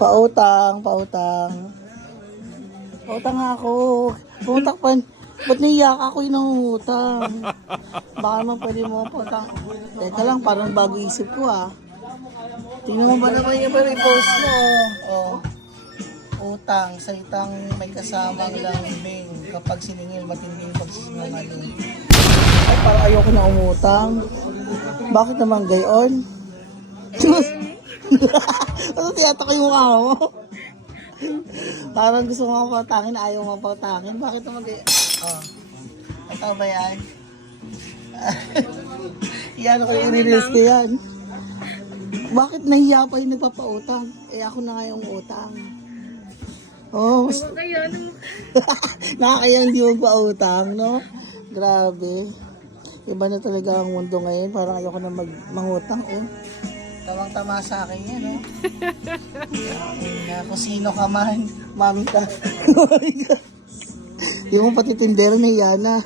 Pautang, pautang. Pautang nga ako. Pumunta pa. Ba't naiyak ako yung nangungutang? Baka naman pwede mo pautang. Teka lang, parang bago isip ko ah. Tingnan mo ba naman yung post mo? Oh. Utang, salitang may kasamang lambing. Kapag siningil, matinding pagsisinungaling. Ay, parang ayoko na umutang. Bakit naman gayon? Ano tiyatak yung mukha mo? Parang gusto mo pautangin, ayaw mo pautangin. Bakit naman gayon? Oh. Ito ba yan? Yan ako yung release ko yan. Bakit nahiya pa yung nagpapautang? Eh ako na nga yung utang. Oh, mas... nakakaya hindi magpautang, no? Grabe. Iba na talaga ang mundo ngayon. Parang ayoko na mangutang, eh. Tamang-tama sa akin yan, no? Kung sino ka man, mami ka. Yung pati tindero ni Yana.